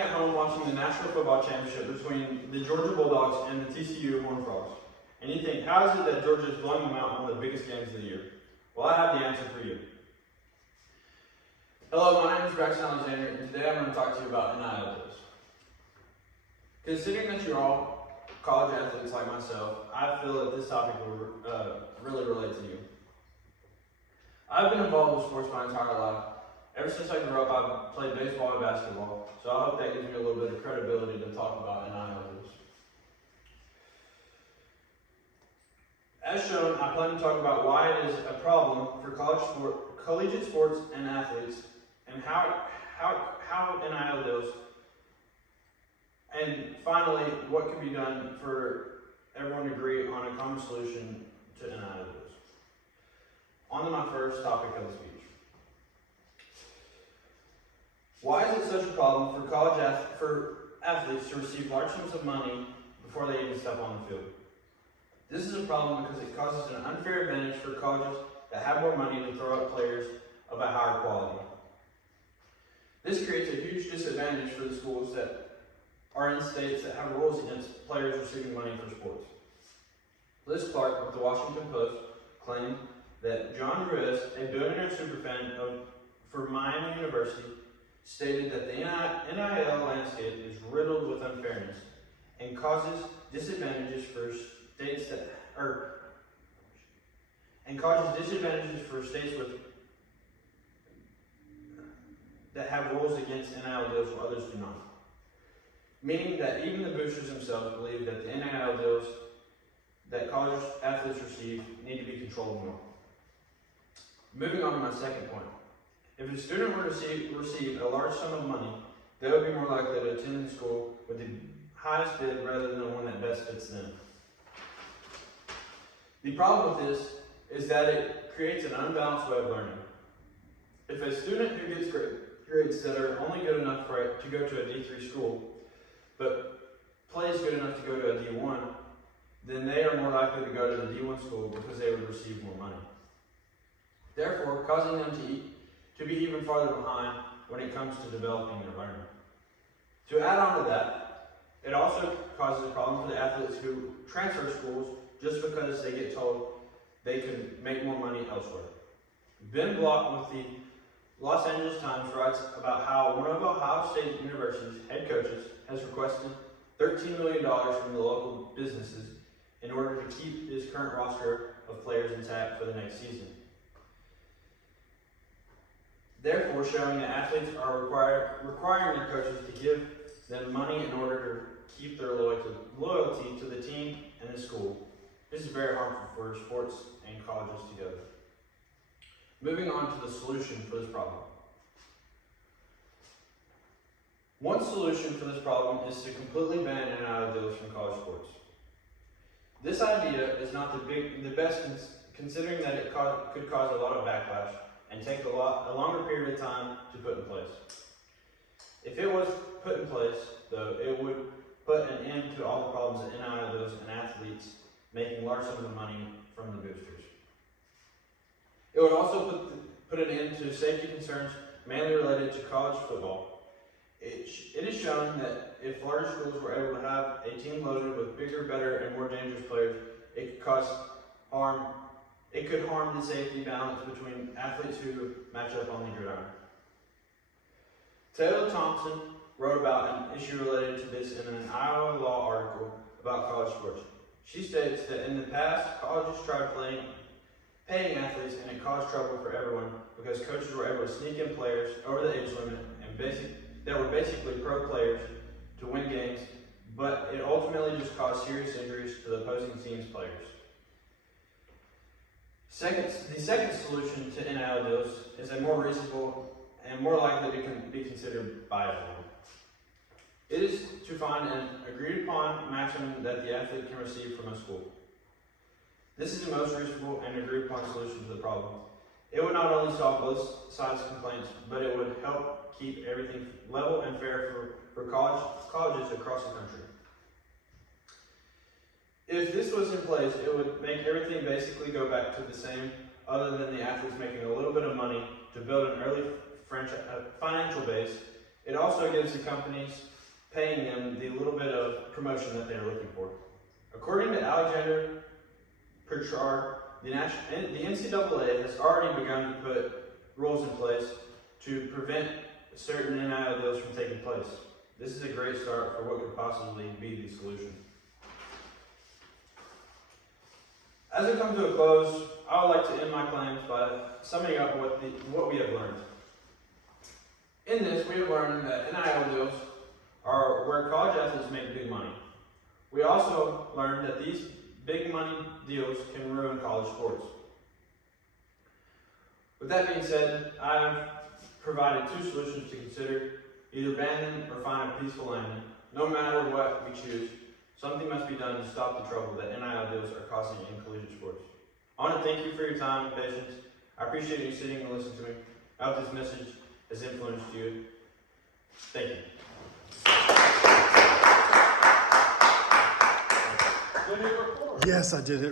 sitting at home watching the National Football Championship between the Georgia Bulldogs and the TCU Horned Frogs. And you think, how is it that Georgia is blowing them out in one of the biggest games of the year? Well, I have the answer for you. Hello, my name is Braxten and today I'm going to talk to you about NIL deals. Considering that you're all college athletes like myself, I feel that this topic will really relate to you. I've been involved with sports my entire life. Ever since I grew up, I've played baseball and basketball, so I hope that gives me a little bit of credibility to talk about NIL deals. As shown, I plan to talk about why it is a problem for collegiate sports and athletes, and how NIL deals, and finally, what can be done for everyone to agree on a common solution to NIL deals. On to my first topic of the speech. Why is it such a problem for athletes to receive large sums of money before they even step on the field? This is a problem because it causes an unfair advantage for colleges that have more money to throw at players of a higher quality. This creates a huge disadvantage for the schools that are in states that have rules against players receiving money for sports. Liz Clark with the Washington Post claimed that John Ruiz, a billionaire superfan for Miami University, stated that the NIL landscape is riddled with unfairness and causes disadvantages for states that have rules against NIL deals while others do not. Meaning that even the boosters themselves believe that the NIL deals that college athletes receive need to be controlled more. Moving on to my second point. If a student were to receive a large sum of money, they would be more likely to attend the school with the highest bid rather than the one that best fits them. The problem with this is that it creates an unbalanced way of learning. If a student who gets grades that are only good enough to go to a D3 school, but plays good enough to go to a D1, then they are more likely to go to the D1 school because they would receive more money. Therefore, causing them to be even farther behind when it comes to developing their learning. To add on to that, it also causes a problem for the athletes who transfer schools just because they get told they can make more money elsewhere. Ben Block with the Los Angeles Times writes about how one of Ohio State University's head coaches has requested $13 million from the local businesses in order to keep his current roster of players intact for the next season. Therefore, showing that athletes are requiring their coaches to give them money in order to keep their loyalty to the team and the school. This is very harmful for sports and colleges together. Moving on to the solution for this problem. One solution for this problem is to completely ban NIL deals from college sports. This idea is not the best considering that it could cause a lot of backlash and take a longer period of time to put in place. If it was put in place, though, it would put an end to all the problems that NIL deals and athletes making large sums of money from the boosters. It would also put an end to safety concerns mainly related to college football. It is shown that if larger schools were able to have a team loaded with bigger, better, and more dangerous players, it could harm the safety balance between athletes who match up on the gridiron. Taylor Thompson wrote about an issue related to this in an Iowa Law article about college sports. She states that in the past, colleges tried paying athletes and it caused trouble for everyone because coaches were able to sneak in players over the age limit that were basically pro players to win games, but it ultimately just caused serious injuries to the opposing team's players. The second solution to NIL deals is a more reasonable and more likely to be considered by everyone. It is to find an agreed upon maximum that the athlete can receive from a school. This is the most reasonable and agreed upon solution to the problem. It would not only solve both sides' complaints, but it would help keep everything level and fair for colleges across the country. If this was in place, it would make everything basically go back to the same, other than the athletes making a little bit of money to build an early financial base. it also gives the companies paying them the little bit of promotion that they're looking for. According to Alexander Pritchard, the NCAA has already begun to put rules in place to prevent certain NIL deals from taking place. This is a great start for what could possibly be the solution. As we come to a close, I would like to end my claims by summing up what we have learned. In this, we have learned that NIL deals are where college athletes make big money. We also learned that these big money deals can ruin college sports. With that being said, I have provided 2 solutions to consider: either ban them or find a peaceful landing. No matter what we choose, something must be done to stop the trouble that NIL deals are causing in collegiate sports. I want to thank you for your time and patience. I appreciate you sitting and listening to me. I hope this message has influenced you. Thank you. Yes, I did it.